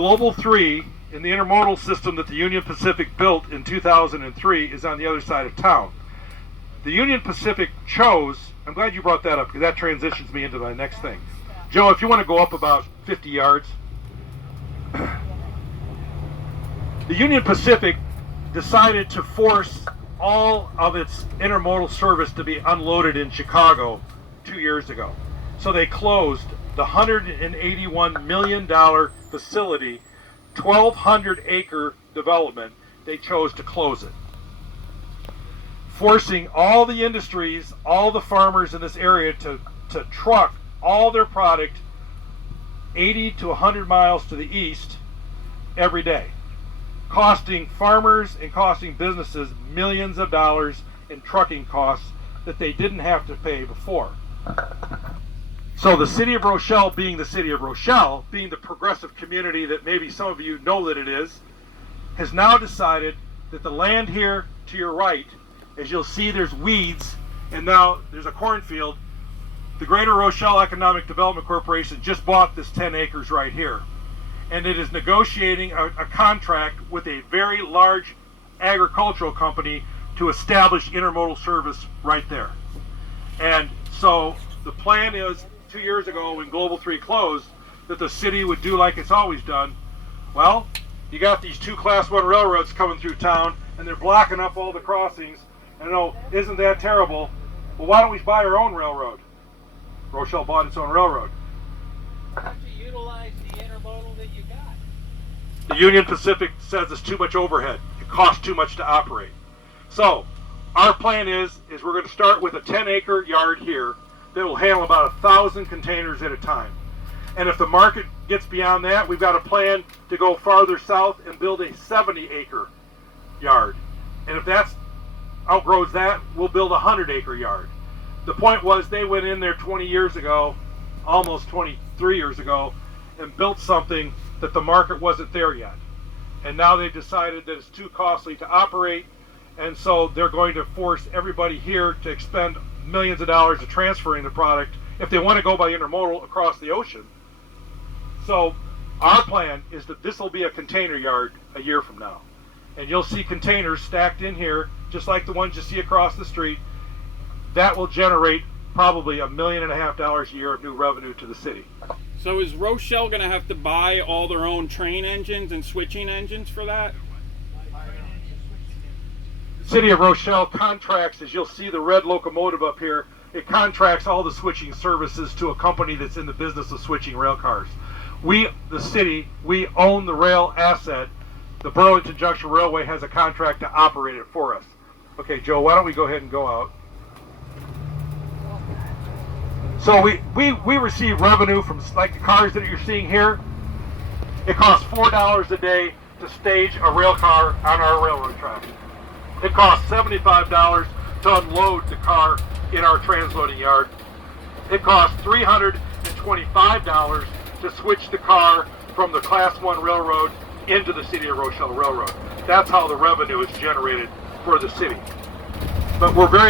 Global 3 in the intermodal system that the Union Pacific built in 2003 is on the other side of town. The Union Pacific chose, I'm glad you brought that up because that transitions me into my next thing. Joe, if you want to go up about 50 yards. The Union Pacific decided to force all of its intermodal service to be unloaded in Chicago 2 years ago. So they closed the $181 million facility, 1,200-acre development. They chose to close it, forcing all the industries, all the farmers in this area to truck all their product 80 to 100 miles to the east every day, costing farmers and costing businesses millions of dollars in trucking costs that they didn't have to pay before. So the city of Rochelle, being the city of Rochelle, being the progressive community that maybe some of you know that it is, has now decided that the land here to your right, as you'll see there's weeds and now there's a cornfield, the Greater Rochelle Economic Development Corporation just bought this 10 acres right here. And it is negotiating a contract with a very large agricultural company to establish intermodal service right there. And so the plan is, 2 years ago when Global 3 closed, that the city would do like it's always done. Well, you got these two Class 1 railroads coming through town and they're blocking up all the crossings. And oh, isn't that terrible? Well, why don't we buy our own railroad? Rochelle bought its own railroad. To utilize the intermodal that you got. The Union Pacific says it's too much overhead. It costs too much to operate. So our plan is we're going to start with a 10-acre yard here that will handle about 1,000 containers at a time. And if the market gets beyond that, we've got a plan to go farther south and build a 70-acre yard. And if that outgrows that, we'll build a 100-acre yard. The point was they went in there 20 years ago, almost 23 years ago, and built something that the market wasn't there yet. And now they've decided that it's too costly to operate, and so they're going to force everybody here to expend millions of dollars to transferring the product if they want to go by intermodal across the ocean. So our plan is that this will be a container yard a year from now. And you'll see containers stacked in here, just like the ones you see across the street. That will generate probably $1.5 million a year of new revenue to the city. So is Rochelle going to have to buy all their own train engines and switching engines for that? The city of Rochelle contracts, as you'll see the red locomotive up here, it contracts all the switching services to a company that's in the business of switching rail cars. We, the city, we own the rail asset. The Burlington Junction Railway has a contract to operate it for us. Okay, Joe, why don't we go ahead and go out? So we receive revenue from, like the cars that you're seeing here. It costs $4 a day to stage a rail car on our railroad track. It costs $75 to unload the car in our transloading yard. It costs $325 to switch the car from the Class 1 railroad into the City of Rochelle Railroad. That's how the revenue is generated for the city. But we're very